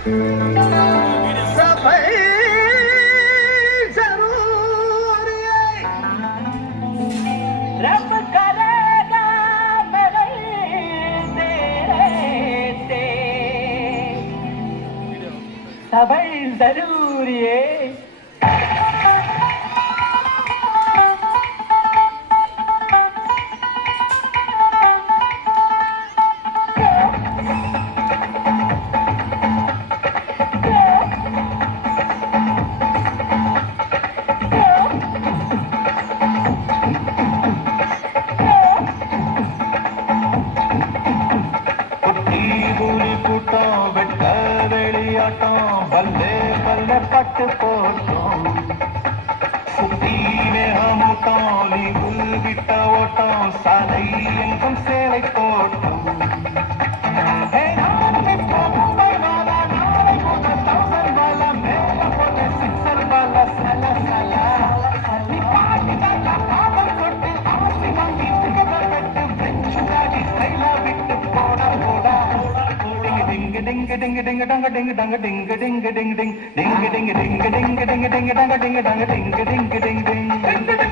सफाई जरूर है रब करेगा बदल तेरे सफाई जरूर है बल्ले बल्ले पट போட்டோம் சுத்தீவே ஹமுட்டாலி உள்விட்ட ஓட்டம் சாலை எங்கும் சேலை போட்டோம் ding ding ding dang ding dang ding ding ding ding ding ding ding ding ding ding ding ding ding ding ding ding ding